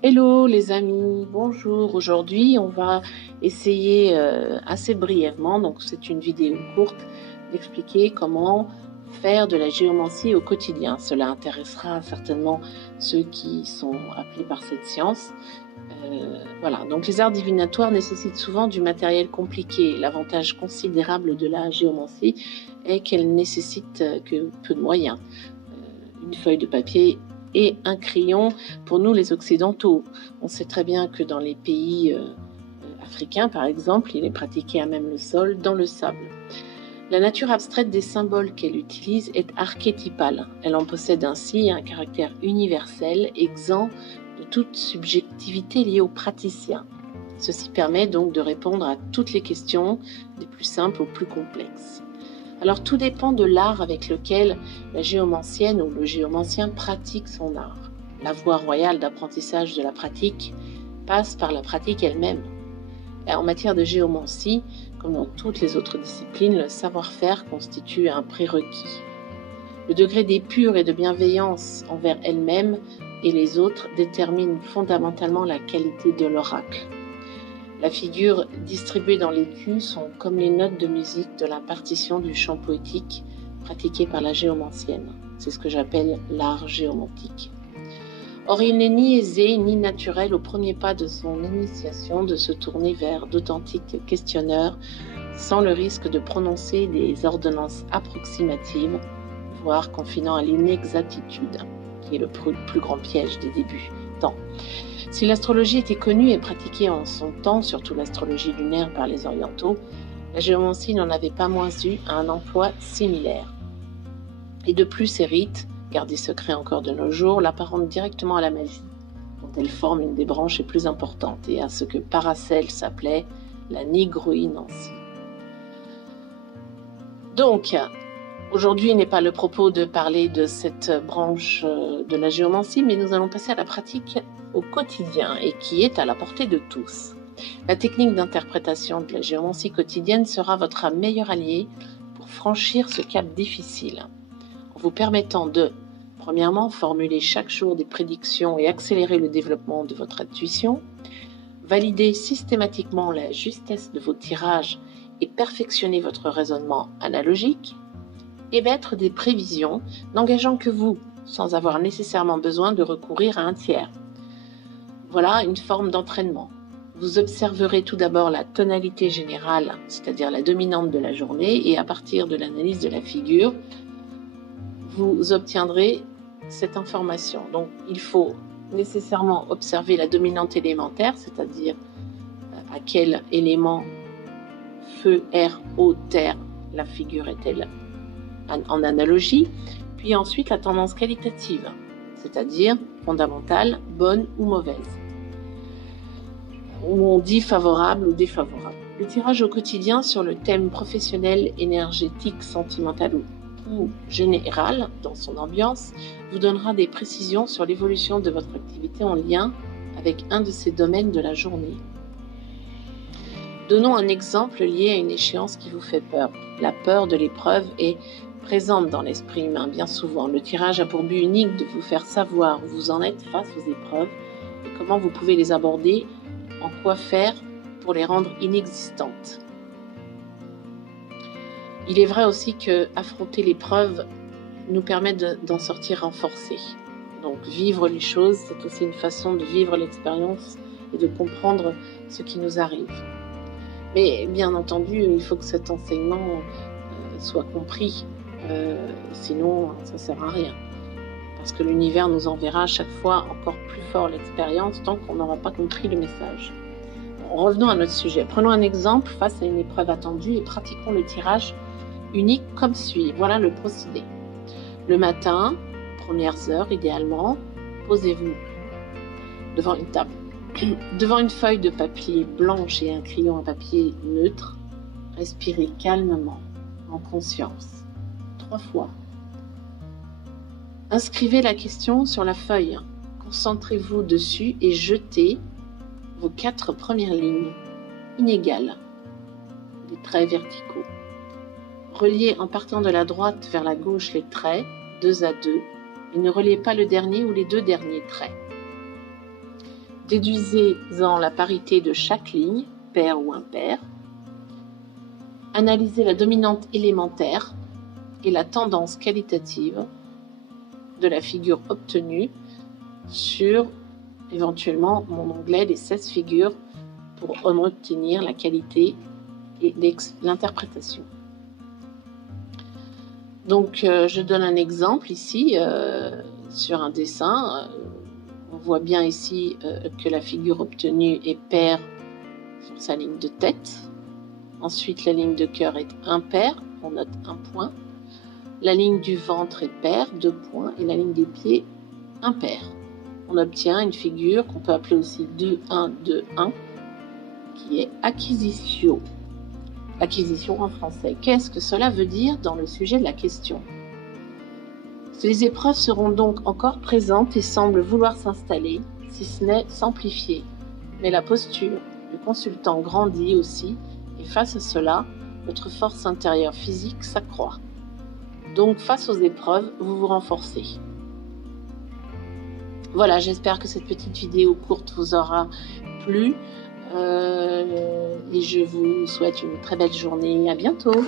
Hello les amis, bonjour. Aujourd'hui, on va essayer assez brièvement, donc c'est une vidéo courte, d'expliquer comment faire de la géomancie au quotidien. Cela intéressera certainement ceux qui sont appelés par cette science. Voilà, donc les arts divinatoires nécessitent souvent du matériel compliqué. L'avantage considérable de la géomancie est qu'elle nécessite que peu de moyens. Une feuille de papier et un crayon pour nous les occidentaux. On sait très bien que dans les pays africains, par exemple, il est pratiqué à même le sol, dans le sable. La nature abstraite des symboles qu'elle utilise est archétypale. Elle en possède ainsi un caractère universel, exempt de toute subjectivité liée aux praticiens. Ceci permet donc de répondre à toutes les questions, des plus simples aux plus complexes. Alors tout dépend de l'art avec lequel la géomancienne ou le géomancien pratique son art. La voie royale d'apprentissage de la pratique passe par la pratique elle-même. En matière de géomancie, comme dans toutes les autres disciplines, le savoir-faire constitue un prérequis. Le degré d'épure et de bienveillance envers elle-même et les autres détermine fondamentalement la qualité de l'oracle. La figure distribuée dans l'écu sont comme les notes de musique de la partition du chant poétique pratiqué par la géomancienne. C'est ce que j'appelle l'art géomantique. Or, il n'est ni aisé ni naturel au premier pas de son initiation de se tourner vers d'authentiques questionneurs sans le risque de prononcer des ordonnances approximatives, voire confinant à l'inexactitude, qui est le plus grand piège des débutants. Si l'astrologie était connue et pratiquée en son temps, surtout l'astrologie lunaire par les orientaux, la géomancie n'en avait pas moins eu un emploi similaire. Et de plus, ces rites, gardés secrets encore de nos jours, l'apparentent directement à la magie, dont elle forme une des branches les plus importantes, et à ce que Paracelse appelait la nigroïnancie. Donc, aujourd'hui n'est pas le propos de parler de cette branche de la géomancie, mais nous allons passer à la pratique au quotidien et qui est à la portée de tous. La technique d'interprétation de la géomancie quotidienne sera votre meilleur allié pour franchir ce cap difficile, en vous permettant de, premièrement, formuler chaque jour des prédictions et accélérer le développement de votre intuition, valider systématiquement la justesse de vos tirages et perfectionner votre raisonnement analogique, émettre des prévisions n'engageant que vous, sans avoir nécessairement besoin de recourir à un tiers. Voilà une forme d'entraînement. Vous observerez tout d'abord la tonalité générale, c'est-à-dire la dominante de la journée, et à partir de l'analyse de la figure, vous obtiendrez cette information. Donc, il faut nécessairement observer la dominante élémentaire, c'est-à-dire à quel élément feu, air, eau, terre la figure est-elle en analogie, puis ensuite la tendance qualitative, c'est-à-dire fondamentale, bonne ou mauvaise, où on dit favorable ou défavorable. Le tirage au quotidien sur le thème professionnel, énergétique, sentimental ou général dans son ambiance vous donnera des précisions sur l'évolution de votre activité en lien avec un de ces domaines de la journée. Donnons un exemple lié à une échéance qui vous fait peur. La peur de l'épreuve est présente dans l'esprit humain bien souvent. Le tirage a pour but unique de vous faire savoir où vous en êtes face aux épreuves et comment vous pouvez les aborder, en quoi faire pour les rendre inexistantes. Il est vrai aussi que affronter l'épreuve nous permet d'en sortir renforcés. Donc vivre les choses, c'est aussi une façon de vivre l'expérience et de comprendre ce qui nous arrive. Mais bien entendu, il faut que cet enseignement soit compris, sinon ça ne sert à rien. Parce que l'univers nous enverra à chaque fois encore plus fort l'expérience tant qu'on n'aura pas compris le message. Bon, revenons à notre sujet. Prenons un exemple face à une épreuve attendue et pratiquons le tirage unique comme suit. Voilà le procédé. Le matin, premières heures idéalement, posez-vous devant une table. Devant une feuille de papier blanche et un crayon à papier neutre, respirez calmement, en conscience, 3 fois. Inscrivez la question sur la feuille. Concentrez-vous dessus et jetez vos 4 premières lignes inégales, des traits verticaux. Reliez en partant de la droite vers la gauche les traits, 2 à 2, et ne reliez pas le dernier ou les 2 derniers traits. Déduisez-en la parité de chaque ligne, pair ou impair. Analysez la dominante élémentaire et la tendance qualitative de la figure obtenue sur éventuellement mon onglet des 16 figures pour en obtenir la qualité et l'interprétation. Donc je donne un exemple ici sur un dessin. On voit bien ici que la figure obtenue est paire sur sa ligne de tête. Ensuite, la ligne de cœur est impaire, on note 1 point. La ligne du ventre est paire, 2 points. Et la ligne des pieds, impaire. On obtient une figure qu'on peut appeler aussi 2-1-2-1, qui est acquisition. Acquisition en français. Qu'est-ce que cela veut dire dans le sujet de la question? Les épreuves seront donc encore présentes et semblent vouloir s'installer, si ce n'est s'amplifier. Mais la posture du consultant grandit aussi, et face à cela, votre force intérieure physique s'accroît. Donc, face aux épreuves, vous vous renforcez. Voilà, j'espère que cette petite vidéo courte vous aura plu. Et je vous souhaite une très belle journée. À bientôt.